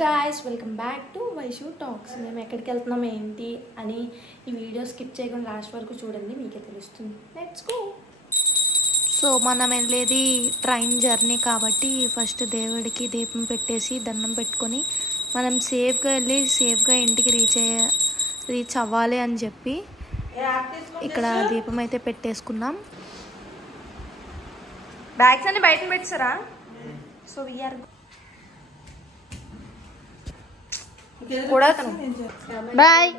Guys welcome back to Vaishu talks. మేము ఎక్కడికి వెళ్తున్నాం ఏంటి అని ఈ వీడియో స్కిప్ చేయకుండా లాస్ట్ వరకు చూడండి, మీకే తెలుస్తుంది. Let's go. సో మనం వెళ్ళేది ట్రైన్ జర్నీ కాబట్టి ఫస్ట్ దేవుడికి దీపం పెట్టేసి దండం పెట్టుకొని మనం సేఫ్గా వెళ్ళి సేఫ్గా ఇంటికి రీచ్ అవ్వాలి అని చెప్పి ఇక్కడ దీపం అయితే పెట్టేసుకున్నాం. బ్యాగ్స్ అన్ని బయట పెట్టారా? సో వీఆర్ కూడా బాయ్.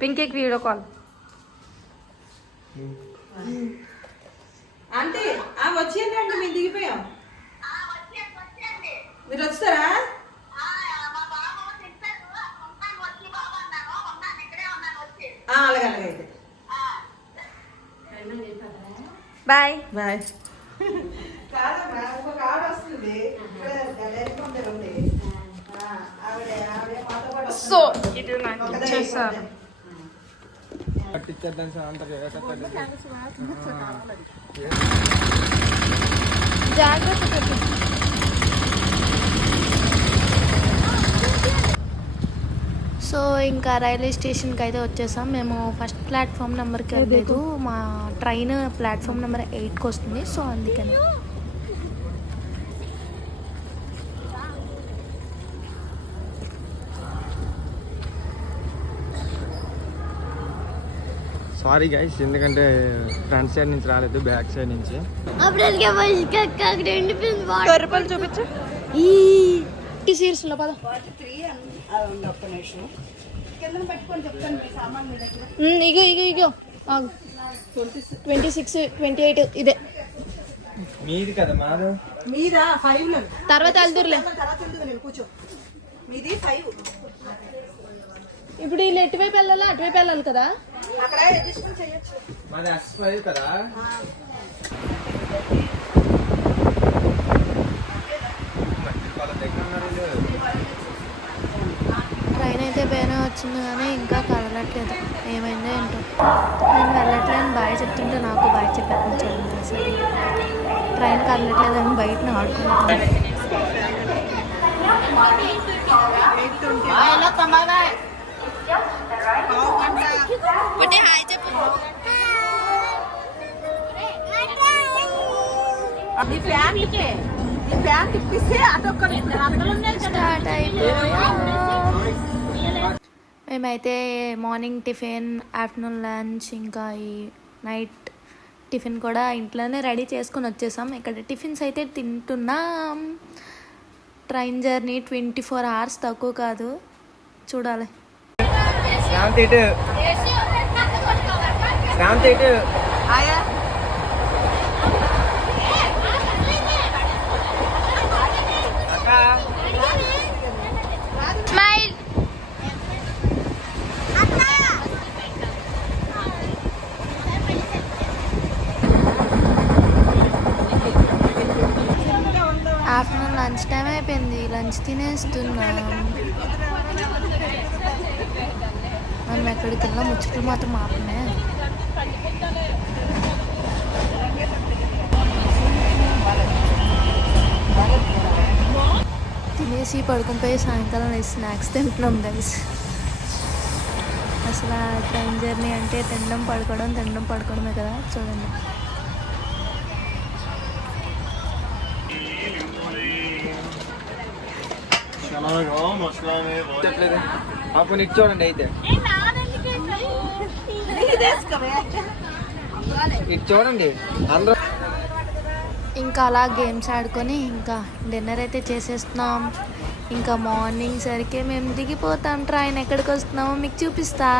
పింకీకి వీడియో కాల్. అంటే వచ్చిందండి, మేము దిగిపోయాం. మీరు వస్తారా? అలాగే అయితే బాయ్ బాయ్. కాదమ్మా, ఒక ఆవిడ వస్తుంది. సో ఇది నాకు ఇచ్చేసారు. జాగ్రత్త పెట్టు. సో ఇంకా రైల్వే స్టేషన్కి అయితే వచ్చేసాం. మేము ఫస్ట్ ప్లాట్ఫామ్ నెంబర్కి వెళ్ళలేదు, మా ట్రైన్ ప్లాట్ఫామ్ నెంబర్ 8కి వస్తుంది. సో అందుకని సారీ గైస్, ఎందుకంటే ఫ్రంట్ సైడ్ నుంచి రాలేదు, బ్యాక్ సైడ్ నుంచి. చూపించు సీరియస్లో పద. ఇగో ఇగో ఇగో 26, 28 ఇదే మీది కదా, మాది మీద 5 తర్వాత వెళ్తురులే. కూర్చో. మీది 5. ఇప్పుడు వీళ్ళు ఎటువైపు వెళ్ళాలా? అటువైపు వెళ్ళాలి కదా. అక్కడ అడ్జస్ట్మెంట్ చేయొచ్చు. మాది S5 కదా. ట్రైన్ అయితే బాగానే వచ్చింది కానీ ఇంకా కదలట్లేదు, ఏమైందో ఏంటో. నేను వెళ్ళట్లేదు బాయ్ చెప్తుంటే నాకు బాయ్ చెప్పాను. ట్రైన్ కదలట్లేదని బయట ఆడుకుంటున్నాను. స్టార్ట్ అయిపోయా. మేమైతే మార్నింగ్ టిఫిన్, ఆఫ్టర్నూన్ లంచ్, ఇంకా ఈ నైట్ టిఫిన్ కూడా ఇంట్లోనే రెడీ చేసుకొని వచ్చేసాం. ఇక్కడ టిఫిన్స్ అయితే తింటున్నాం. ట్రైన్ జర్నీ 24 hours తక్కువ కాదు, చూడాలి. స్మైల్. ఆఫ్టర్నూన్ లంచ్ టైం అయిపోయింది, లంచ్ తినేస్తున్నాం. మనం ఎక్కడికి వెళ్ళాం, ముచ్చట్లు మాత్రం ఆపనే. తినేసి పడుకునిపోయి సాయంకాలం స్నాక్స్ తింటున్నాం గైస్. అసలు ట్రైన్ జర్నీ అంటే తినడం పడుకోవడమే కదా. చూడండి, చూడండి అయితే ఇటు చూడండి అందరూ. ఇంకా అలా గేమ్స్ ఆడుకొని ఇంకా డిన్నర్ అయితే చేసేస్తున్నాం. ఇంకా మార్నింగ్ సరికే మేము దిగిపోతాం. ట్రైన్ ఎక్కడికి వస్తున్నామో మీకు చూపిస్తా.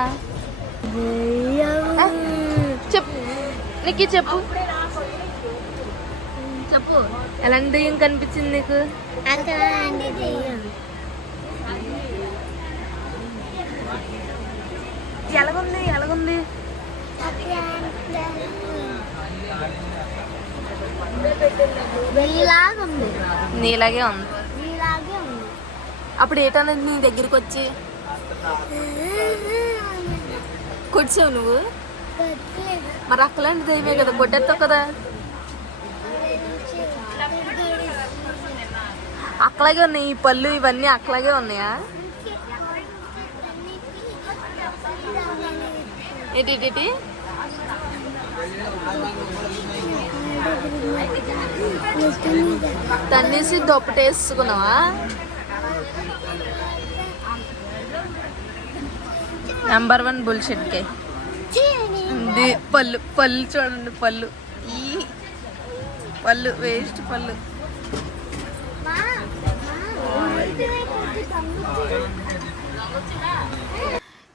చెప్పు నీకు, చెప్పు చెప్పు ఎలాంటి దెయ్యం కనిపించింది నీకు? ఎలాగుంది? నీలాగే ఉంది. అప్పుడు ఏటన్నది నీ దగ్గరికి వచ్చి కూర్చోవు నువ్వు? మరి అక్కలాంటి దయ్యమే కదా, కొట్టేస్తావు కదా. అక్కలాగే ఉన్నాయి ఈ పళ్ళు, ఇవన్నీ అక్కలాగే ఉన్నాయా? ఏంటి తన్నేసి దొప్పటేసుకున్నావా? నెంబర్ 1 బుల్షిట్ కే పళ్ళు పళ్ళు చూడండి, పళ్ళు ఈ పళ్ళు వేస్ట్ పళ్ళు.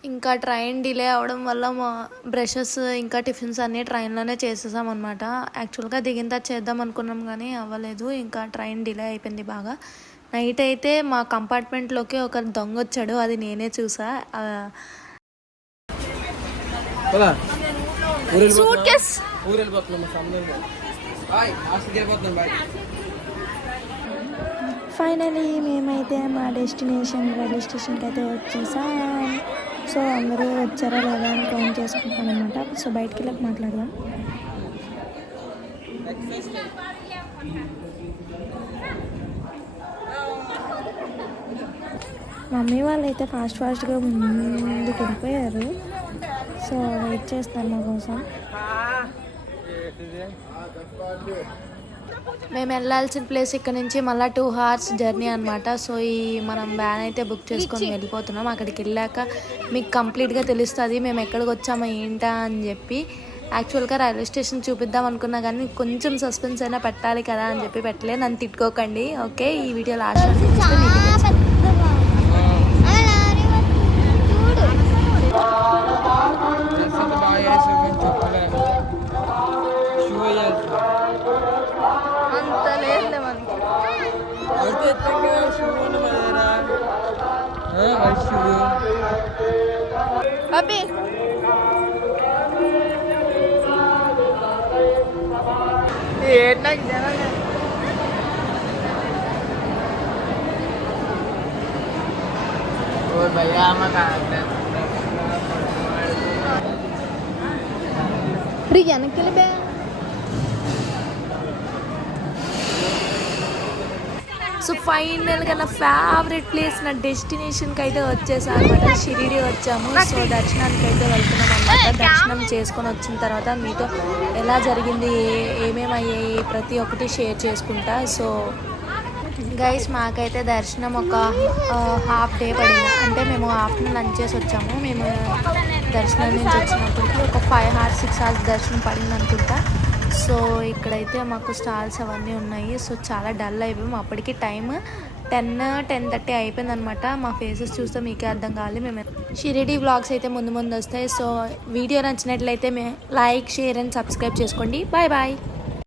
ఇంకా ట్రైన్ డిలే అవడం వల్ల మా బ్రషెస్ ఇంకా టిఫిన్స్ అన్నీ ట్రైన్లోనే చేసేసాం అనమాట. యాక్చువల్గా దిగిన తర్వాత చేద్దాం అనుకున్నాం కానీ అవ్వలేదు, ఇంకా ట్రైన్ డిలే అయిపోయింది బాగా. నైట్ అయితే మా కంపార్ట్మెంట్లోకి ఒక దొంగ వచ్చాడు, అది నేనే చూసా. సూట్ కేస్ ఫైనలీ మేమైతే మా డెస్టినేషన్ రైల్వే స్టేషన్కి అయితే వచ్చేసాం. సో అందరూ వచ్చారా లేదా అని కౌంట్ చేసుకుంటాం అనమాట. సో బయటికి వెళ్ళి మాట్లాడదాం. మమ్మీ వాళ్ళు అయితే ఫాస్ట్గా ముందుకు వెళ్ళిపోయారు. సో వెయిట్ చేస్తాను మా కోసం. మేము వెళ్ళాల్సిన ప్లేస్ ఇక్కడ నుంచి మళ్ళీ 2 hours జర్నీ అనమాట. సో ఈ మనం వ్యాన్ అయితే బుక్ చేసుకొని వెళ్ళిపోతున్నాం. అక్కడికి వెళ్ళాక మీకు కంప్లీట్గా తెలుస్తుంది మేము ఎక్కడికి వచ్చామో ఏంటా అని చెప్పి. యాక్చువల్గా రైల్వే స్టేషన్ చూపిద్దాం అనుకున్నా కానీ కొంచెం సస్పెన్స్ అయినా పెట్టాలి కదా అని చెప్పి పెట్టలే. నన్ను తిట్టుకోకండి ఓకే. ఈ వీడియో లాస్ట్ వరకు చూస్తే మీకు తెలుస్తుంది. అంత లేదు మనకి. బాబీ వెనక్కి వెళ్ళిపోయా. సో ఫైనల్గా నా ఫేవరెట్ ప్లేస్, నా డెస్టినేషన్కి అయితే వచ్చేసాను అనమాట. షిరిడి వచ్చాము. సో దర్శనానికి అయితే వెళ్తున్నాం అనమాట. దర్శనం చేసుకొని వచ్చిన తర్వాత మీతో ఎలా జరిగింది, ఏమేమయ్యాయి ప్రతి ఒక్కటి షేర్ చేసుకుంటా. సో గైస్ మాకైతే దర్శనం ఒక హాఫ్ డే పడింది. అంటే మేము ఆఫ్టర్నూన్ లంచ్ చేసి వచ్చాము. మేము దర్శనం నుంచి వచ్చినప్పటికీ ఒక 5 hours 6 hours దర్శనం పడింది అనుకుంటా. సో ఇక్కడైతే మాకు స్టాల్స్ అవన్నీ ఉన్నాయి. సో చాలా డల్ అయిపోయాము. అప్పటికి టైం 10-10:30 అయిపోయింది అనమాట. మా ఫేసెస్ చూస్తే మీకే అర్థం కావాలి. మేము షిరిడి వ్లాగ్స్ అయితే ముందు వస్తాయి. సో వీడియో నచ్చినట్లయితే లైక్, షేర్ అండ్ సబ్స్క్రైబ్ చేసుకోండి. Bye bye.